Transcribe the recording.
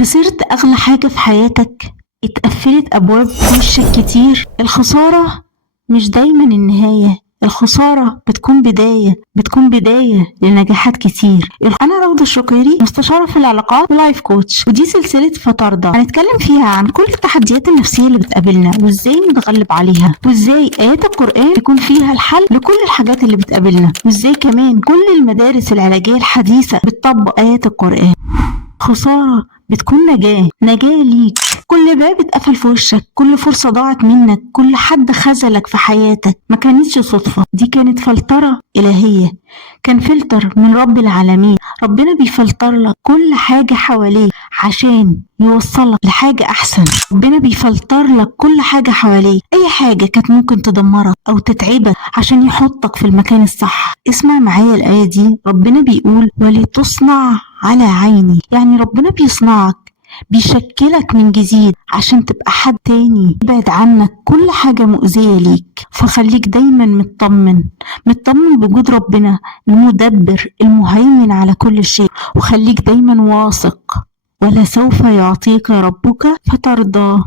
خسرت أغلى حاجة في حياتك؟ اتقفلت أبواب في وشك كتير؟ الخسارة مش دايما النهاية، الخسارة بتكون بداية لنجاحات كتير. أنا روضة الشقيري، مستشارة في العلاقات ولايف كوتش، ودي سلسلة فترضى هنتكلم فيها عن كل التحديات النفسية اللي بتقابلنا وازاي نتغلب عليها، وازاي آيات القرآن يكون فيها الحل لكل الحاجات اللي بتقابلنا، وازاي كمان كل المدارس العلاجية الحديثة بتطبق آيات القرآن. خسارة بتكون نجاة ليك. كل باب اتقفل في وشك، كل فرصة ضاعت منك، كل حد خذلك في حياتك ما كانتش صدفة، دي كانت فلترة إلهية، كان فلتر من رب العالمين. ربنا بيفلتر لك كل حاجة حواليك عشان يوصلك لحاجة أحسن. ربنا بيفلتر لك كل حاجة حواليك، أي حاجة كانت ممكن تدمرك أو تتعبك عشان يحطك في المكان الصح. اسمع معايا الآية دي، ربنا بيقول ولتصنع على عيني، يعني ربنا بيصنعك، بيشكلك من جديد عشان تبقى حد تاني، يبعد عنك كل حاجة مؤذية ليك. فخليك دايما مطمن بوجود ربنا المدبر المهيمن على كل شيء، وخليك دايما واثق، ولسوف يعطيك ربك فترضى.